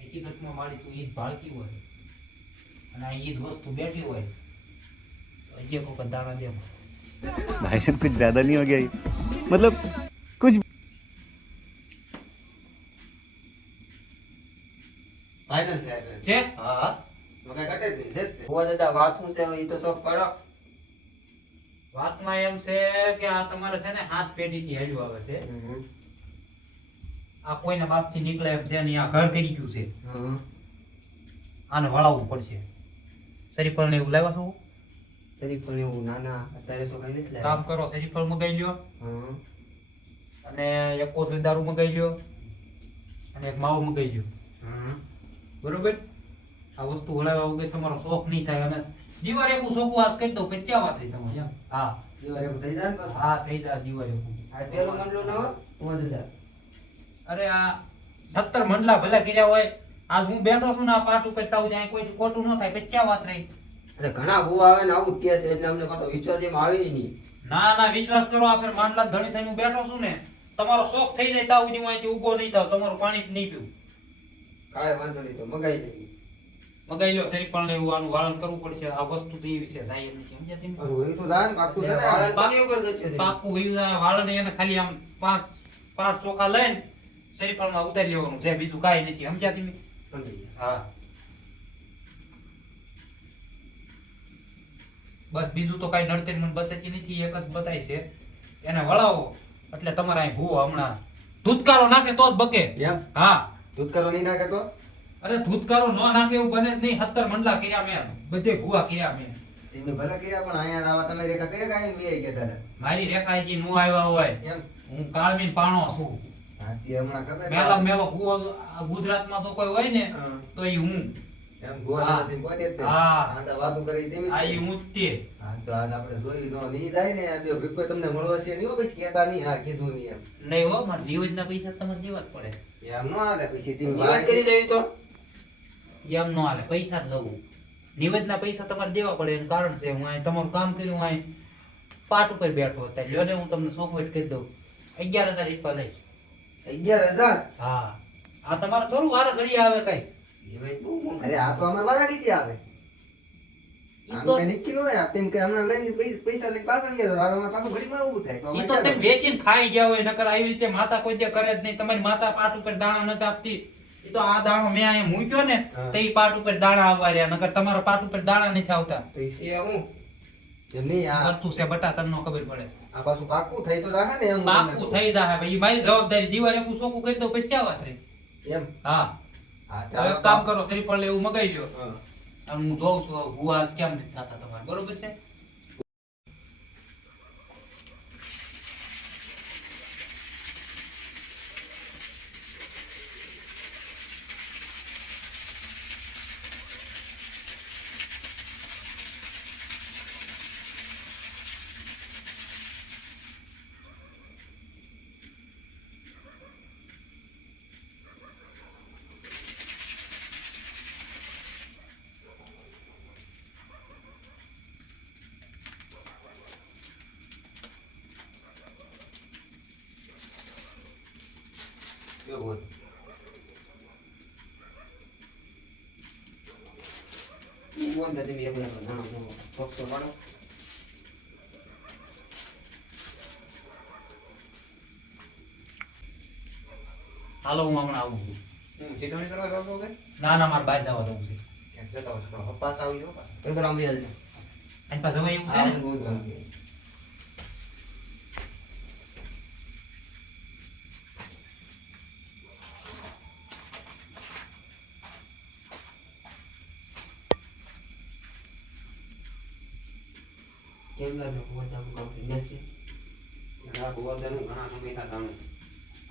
હકીકતમાં મારી તું ઈદ ભાળતી હોય અને આ ઈદ વસ્તુ બેઠી હોય તો એક વખત દાણા દે भाई साहब कुछ ज्यादा नहीं हो गया ये? मतलब कुछ ફાઇનલ છે હા મકે કટે દે હોવા દાદા વાત હું છે ઈ તો શોખ પડો. વાતમાં એમ છે કે આ તમારે છે ને હાથ પેઢીથી હેડ્યું આવે છે આ કોઈના બાપથી નીકળે એમ છે ને આ ઘર કરી ગયું છે આને વળાવવું પડશે શરીફળ ને એવું લાવ્યા છો શરીફળ એવું નાના અત્યારે તો કઈ નથી કામ કરો શરીફળ મગાઈ લ્યો અને એક કોથળી દારૂ મગાઈ લ્યો અને એક માવો મગાઈ લ્યો બરોબર આ વસ્તુ હલાવ્યા વગર તમારો શોખ નહીં થાય અને દીવાર એકું શોખું વાત કરી દઉં કે ક્યાં વાત થઈ તમારે હા દીવાર એવું થઈ જાય હા થઈ જાય દીવાર એકું આ પેલો મંડલો ન હોવા દાદા. અરે આ 17 મંડલા ભલા કર્યા હોય આજ હું બેઠો છું ને આ પાટ ઉપર તાવ જાય કોઈ ખોટું ન થાય પછી ક્યાં વાત રહી. અરે ઘણા ભૂ આવે ને આવું જ કે છે એટલે અમને પાછો વિશ્વાસ એમ આવે નહીં. ના વિશ્વાસ કરો આ ફેર માંડલા ઘણી થઈને હું બેઠો છું ને તમારો શોખ થઈ જાય તાવ ની અહીંથી ઊભો નહીં થાવ તમારું પાણી જ નહીં પીવું. કાંઈ વાંધો નહીં તો મગાઈ લઈએ. મગાઈ લો શરીફળ ને એવું આનું વાળન કરવું પડશે આ વસ્તુ તો એવી છે થાય એમ નથી સમજ્યા તમે હોય તો જાન પાકું છે વાળન પાણી ઉપર જશે તે. પાકું વયું જાય વાળન એને ખાલી આમ પાંચ ચોખા લઈને શરીફળમાં ઉતારી લેવાનું છે બીજું કાંઈ નથી સમજ્યા તમે સમજી ગયા. હા બસ બીજું તો કાંઈ નડતર મને બતાતી નથી એક જ બતાય છે એને વળાવો એટલે તમારે અહીં ભૂવો હમણાં ધૂતકારો નાખે તો જ બકે એમ હા દૂધ કરો નહીં નાખે તો અરે ધૂતકારો ન નાખે એવું બને જ નહીં 17 મંડલા કર્યા મેં બધે ભૂવા કર્યા મેં એને ભલે કર્યા પણ અહીંયા આવા તમે રેખા કઈ કાઈ વી ગયા દાદા મારી રેખા હજી નો આવ્યા હોય એમ હું કાળવીન પાણો છું હાથી હમણાં ખબર મેલો મેલો ભૂવો ગુજરાતમાં તો કોઈ હોય ને તો એ હું એમ ગોવા નથી પોતે જ હા. આ તો વાતો કરી તેવી આ ઈ હું જ તે હા તો આજ આપણે જોઈ નો ની જાય ને આ જો કોઈ તમને મળવા છે નહીં હો પછી કહેતા નહીં હા કીધું નહીં નહીં હો મારે જીવજના પૈસા તમારે દેવા જ પડે એમ નો હાલે પછી તે જીવન કરી દેવી તો એમ નો હાલે પૈસા જ લઉં નિવેદના પૈસા તમારે દેવા પડે એનું કારણ છે હું અહીં તમારું કામ કર્યું હું અહીં પાટ ઉપર બેઠો અત્યારે લ્યો ને હું તમને સોફવેટ કરી દઉં 11,000 રૂપિયા લઈશ 11,000 હા આ તમારે થોડું વારા ઘડી આવે કઈ અરે આ તો અમાર વારા કીધી આવે આમ કઈ નક્કી ન હોય તેમ કે હમણાં લઈને પૈસા લઈને પાછા ગયા વારામાં પાછું ઘડીમાં ઊભું થાય તો ઈ અમે તો તમે બેસીને ખાઈ ગયા હોય નકર આવી રીતે માતા કોઈ દે કરે જ નહીં તમારી માતા પાટ ઉપર દાણા નથી આપતી ઈ તો આ દાણો મેં અહીંયા મૂક્યો ને તો ઈ પાટ ઉપર દાણા આવવા રહ્યા નકર તમારા પાટ ઉપર દાણા નથી આવતા તો ઈ છે હું એમ નહીં આ વસ્તુ છે બટા તમને ખબર પડે આ પાછું પાકું થઈ તો રાખે ને એમ પાકું થઈ જાય ભાઈ મારી જવાબદારી દિવારે હું સોકું કરી દઉં પછી ક્યાં વાત રહી એમ હા હા હવે એક કામ કરો શ્રીફળ એવું મગાઈ લો હા. અને હું જોઉં છું ભૂવા કેમ નથી થતા તમારે બરોબર છે કેવું બોલ દે તમે એક મિનિટ ના ફોક્સ તો પાડો હાલો હું હમણાં આવું છું ચીટણી કરવા જાવ છો કે ના મારે બહાર જવા દઉં છે એમ જતા હોય પાસ આવી જાવ તો ગ્રામ બી હાલ એની પાસે હવે એવું છે ને કેમ લાગે પોતાનું કામ થઈ જાય છે આ ગોવર્ધન ઘણા સમયના કામ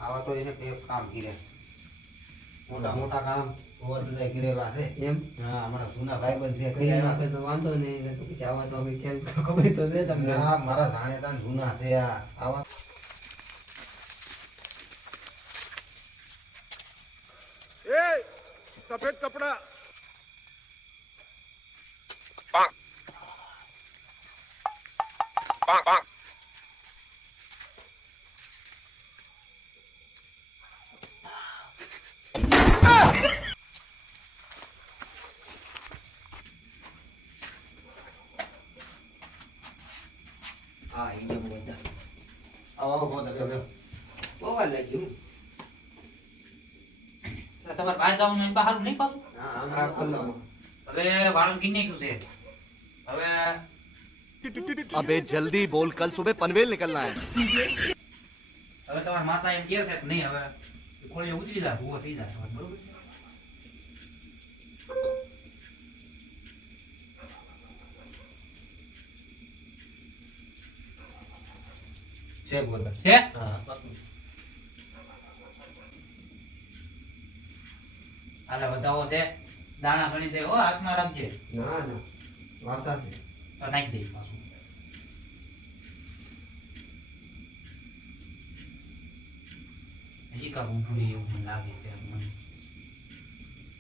આવા તો એને કે કામ કર્યા મોટા મોટા કામ ઓર બધા ગિરેલા છે એમ હા અમારા જૂના ભાઈબંધ છે કરી નાખે તો વાંધો નહીં ને તો પછી આવા તો અમે કેમ ખબર તો દે તમને હા મારા જાણેતા જૂના છે આ આવા હા અહીંયા બોલતા આવો બહુ દબ્યો બહુ વાર લાગ્યું એટલે તમારે બહાર જવાનું એમ બહાર નહીં પાછું હા આ આમ ખુલ્લો હવે વાળું કી નાખ્યું છે હવે अबे जल्दी बोल कल सुबह पनवेल निकलना है હવે તમારા માતા એમ કહે છે કે નહીં હવે કોળીએ ઉતરી જાય ભૂવો થઈ જાય બરોબર છે બોલ છે હા પાકું હાલે બતાવો છે દાણા ગણી દે હો હાથમાં રાખજે ના ના વાસા છે તો નાખી દઈશ પાછું હજી કાંક ઉઠું એવું મને લાગે છે મને.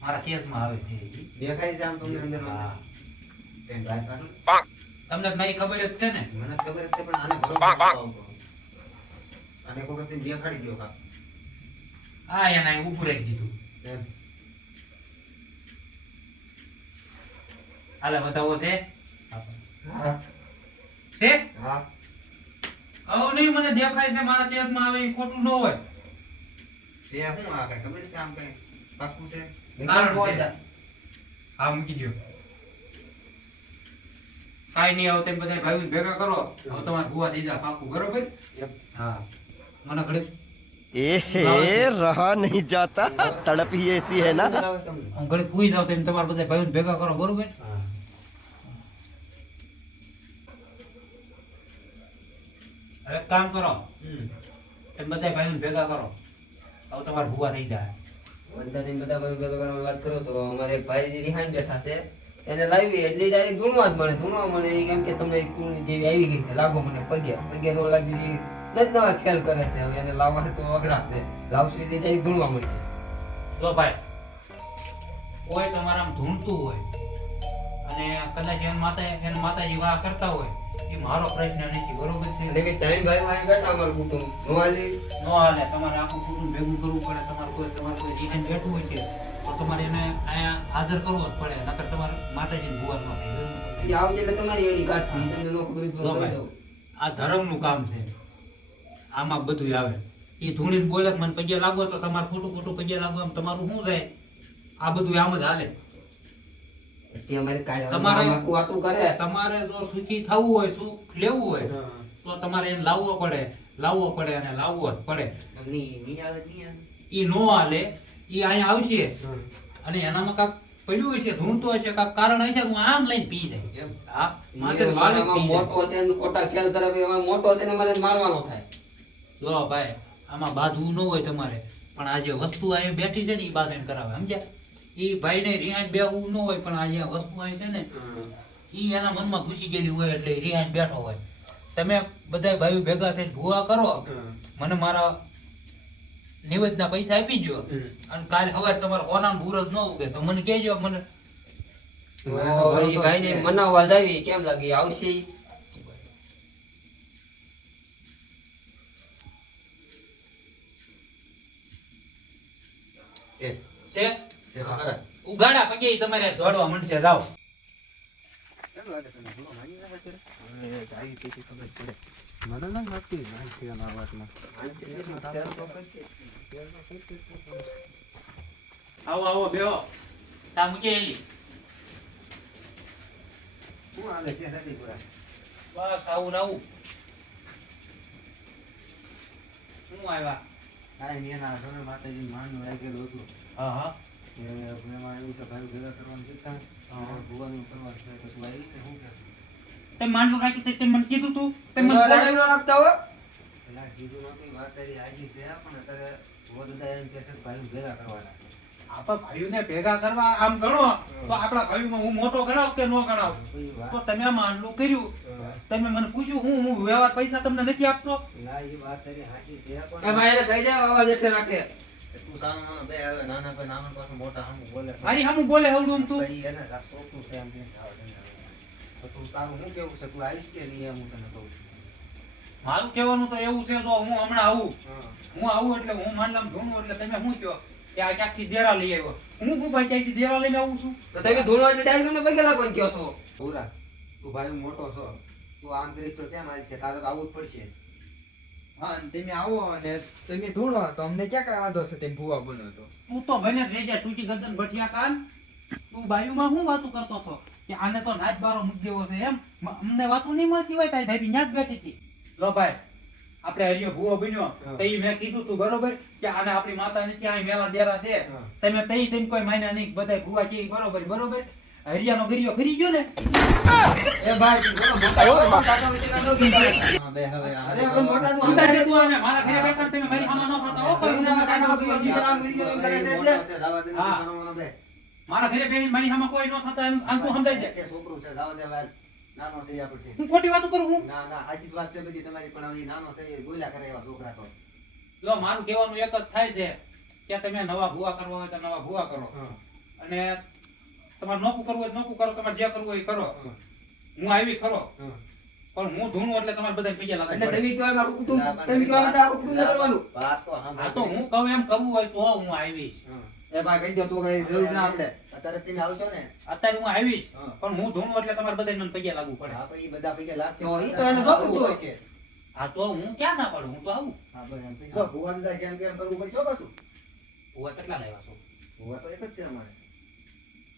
મારા કેસમાં આવે છે હજી. દેખાય છે આમ તમને અંદર હા તેમ ગાય કાઢો તમને તો મારી ખબર જ છે ને મને ખબર જ છે પણ આને ભરોસો નહોતો આવતો. આને કોઈ વખતે દેખાડી દો કા હા એને ઊભું રાખી દીધું એમ હાલે બતાવો છે હા છે હા કહો નહીં મને દેખાય છે મારા કેસમાં આવે એ ખોટું ન હોય છે શું આ કઈ ખબર છે આમ કઈ પાકું છે કારણ છે. હા મૂકી દો કાંઈ નહીં આવો તેમ બધા ભાઈઓ ભેગા કરો હવે તમારે ભૂવા થઈ જાય પાકું બરોબર હા મને ઘડી ए रहा नहीं जाता तड़प ही ऐसी है ना હું ઘડી પૂઈ જાવ તેમ તમારે બધા ભાઈઓ ભેગા કરો બરોબર હા હવે એક કામ કરો હમ તેમ બધા ભાઈઓ ભેગા કરો હવે તમારે ભૂવા થઈ જાય બધાને બધા ભાઈ ભેગા કરવાની વાત કરો તો અમારે એક ભાઈ જે રિહાઈન બેઠા છે એને લાવી એટલે ડાયરેક્ટ ધૂણવા જ મળે ધૂણવા મળે એ કેમ કે તમે કુણી જેવી આવી ગઈ છે લાગો મને પગે પગે નો લાગી નવા ખ્યાલ કરે છે હવે એને લાવવા તો અઘરા છે લાવશું એટલે ડાયરેક્ટ ધૂણવા મળશે જો ભાઈ કોઈ તમારા આમ ધૂણતું હોય અને કદાચ એના માતાજી વાહ કરતા હોય એ મારો પ્રશ્ન નથી બરોબર છે એટલે કે ત્રણ ભાઈ અહીં બેઠા અમારું કુટુંબ નો હાલી નો હાલે તમારે આખું કુટુંબ ભેગું કરવું પડે તમારે કોઈ રિહાઈન બેઠું હોય છે તો તમારે એને અહીંયા હાજર કરવો જ પડે નકર તમારે માતાજીને ભૂવા ન થાય એ આવશે એટલે તમારી એડી કાઢશે તમને નો ખબર જો ભાઈ, આ ધર્મનું કામ છે આમાં બધું આવે એ ધૂણીને બોલે કે મને પગે લાગો તો તમારે ખોટું ખોટું પગે લાગો એમ તમારું શું થાય આ બધું આમ જ હાલે પછી અમારે કાઢવા તમારે- આખું વાતું કરે તમારે જો સુખી થવું હોય સુખ લેવું હોય તો તમારે એને લાવવો પડે અને લાવવો જ પડે ઈ નો હાલે ઈ અહીંયા આવશે અને એનામાં કાંક પડ્યું હશે ધૂણતું હશે કાંક કારણ હશે હું આમ લઈને પી જાય હા માથે વાળ જ પી જાય. મોટો છે ને ખોટા ખ્યાલ કરે એમાં મોટો છે ને મારે મારવાનો થાય જો ભાઈ આમાં બાંધવું ન હોય તમારે પણ આ જે વસ્તુ અહીં બેઠી છે ને એ બાંધણ કરાવે સમજ્યા એ ભાઈને રિહાઈન બેહવું ન હોય પણ આ જે વસ્તુ અહીં છે ને એ એના મનમાં ઘૂસી ગયેલી હોય એટલે રિહાઈન બેઠો હોય તમે બધા ભાઈઓ ભેગા થઈને ભૂવા કરો મને મારા નિવેદના પૈસા આપી દો અને કાલે સવારે તમારે હોનાનું બુરજ ન ઉગે તો મને કહેજો મને એ ભાઈને મનાવવા જાવી કેમ લાગી આવશે ઈ? છે છે છે ખરા ઉગાડા પગે ઈ તમારે દોડવા માંડશે જાઓ મને ના લાગતી નાખી આ વાતમાં આવો આવો બેહો તા મૂકે એલી શું આવે છે નથી પૂરા બસ આવું ને આવું શું આવ્યા આ એના ઘરે માતાજી માનનું રાખેલું હતું હા હા એ એમાં એવું કે ભાઈ ભેગા કરવાનું કીધા ભુવાનું કરવા છે તો તું આવી ને શું કહેતું તે માંડલું રાખી તે મને કીધું તું તે મને તમારે બોલાવ્યો. આયલો રાખતા હો પેલા કીધું નતું વાત તારી આજી છે પણ અત્યારે ભુવા દાદા એમ કહે છે કે ભાઈ ભેગા કરવાના આપણા ભાઈઓને ભેગા કરવા આમ ગણો તો આપણા ભાઈઓમાં હું મોટો ગણાવ કે નો ગણાવ? તો તમે આમ આટલું કર્યું, તમે મને પૂછ્યું હું વ્યવહાર પૈસા તમને નથી આપતો? ના એ વાત તારી સાચી છે પણ એ ભાઈ એને કહી દે આવાજ એટલે રાખે. તું સાનો માનો બે હવે નાના ભાઈ નાના પાસે મોટા સામું બોલે મારી સામું બોલે હવડું તું? ભાઈ એને ચોખ્ખું છે એમ કે તો તું તારું શું કેવું છે? તું આવીશ કે નહીં એમ હું તને કહું છું. મારું કહેવાનું તો એવું છે, તો હું હમણાં આવું, હા. હું આવું એટલે હું માંડલામ ધૂણું એટલે તમે શું કહો કે આ ક્યાંકથી દેરા લઈ આવ્યો? હું ભાઈ ક્યાંકથી દેરા લઈને આવું છું? તો તમે ધૂણવા એટલે ડાયરેક્ટ મને પગે લાગો કહો છો. પૂરા તું ભાઈ મોટો છો, તું આમ કરીશ તો કેમ આવી છે? તારે તો આવવું જ પડશે. હા અને તમે આવો અને તમે ધૂણો તો અમને ક્યાં કાંઈ વાંધો છે? તેમ ભૂવા બનો તો તું તો બને જ રહી જાય તૂટી ગદન ભઠિયા કાન. તું બાયુમાં શું વાતું કરતો હતો કે આને તો નાચ બારો મૂકી દેવો છે એમ? અમને વાતું નહીં મળતી હોય તારી ભાઈ ન્યા જ બેઠી હતી. લો ભાઈ આપણે હરિયો ભૂવો બન્યો તો ઈ મેં કીધું તું બરોબર કે આને આપણી માતા ને ત્યાં મેલા દેરા છે, તમે તઈ તેમ કોઈ માયના નહીં, બધા ભૂવા કે બરોબર બરોબર. હરિયાનો ગરિયો ફરી ગયો ને? એ ભાઈ તું બોલો મોટા હો, મોટા તો વિશે કાઢો કે ભાઈ. હા બે હવે આ અરે પણ મોટા તું તું તારે તું આને મારા ઘરે બેઠા તમે મારી સામે ન થતા હો કોઈ. કોઈના કાઢો કે બીજા વિડિયો એમ કરે છે એટલે. મોટો છે, દાવા દે ને હા. સાનો માનો બે. મારા ઘરે બેહીને મારી સામે કોઈ ન થતા એમ આમ તું સમજાય જાય. એ છોકરું છે, દાવા દે ભાઈ. નાનો છે એ આપણથી. હું ખોટી વાતો કરું હું? ના ના સાચી જ વાત છે બધી તમારી, પણ હવે ઈ નાનો છે એ બોલ્યા કરે એવા છોકરા તો. લો મારું કહેવાનું એક જ થાય છે કે તમે નવા ભૂવા કરવા હોય તો નવા ભૂવા કરો, હા. અને તમારે નોકું કરવું હોય તો નોકું કરો, તમારે જે કરવું હોય એ કરો. હું આવી ખરો હા. પણ હું ધૂણું એટલે તમારે બધા પૈસા લાગુ એટલે પડે. તમે કહો એમ આખું કુટુંબ, તમે કહો એટલે આખું કુટુંબ ન કરવાનું. વાત તો આ સાંભળ. તો હું કહું એમ કરવું હોય તો હું આવીશ. હા. એ ભાઈ કહી દો તું કઈ જરૂર ના આપણે. અત્યારે તમે આવશો ને અત્યારે હું આવીશ હા. પણ હું ધૂણું એટલે તમારે બધા પૈસા લાગુ પડે. હા, તો ઈ બધા પૈસા લાગશે. તો ઈ તો એને જોતું હતું. છે. આ તો હું ક્યાં ના પાડું, હું તો આવું. હા, બસ એમ. જો ભગવાન દા જેમ કેમ કરવું પડશે હો પાછું. ભૂવા કેટલા લાવ્યા છો? ભગવાન તો એક જ છે અમારે.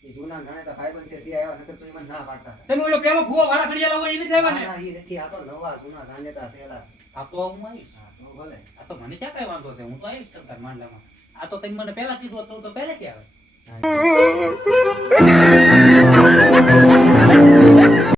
ઈ જૂના જાણીતા ભાઈબંધ છે, તે આવ્યા નકર તો ઈ મને ના પાડતા હતા. તમે ઓલો પેલો ભૂવો વાળા ઘડિયાળા હોય એ નથી લાવ્યા ને? ના, ઈ નથી. આ તો નવા જૂના જાણીતા છે એલા. આ તો હું આવીશ. હા, તો ભલે. આ તો મને ક્યાં કઈ વાંધો છે, હું તો આવીશ સરકાર માંડલામાં. આ તો તમે મને પહેલા કીધું હતું તો પહેલેથી આવે. હા.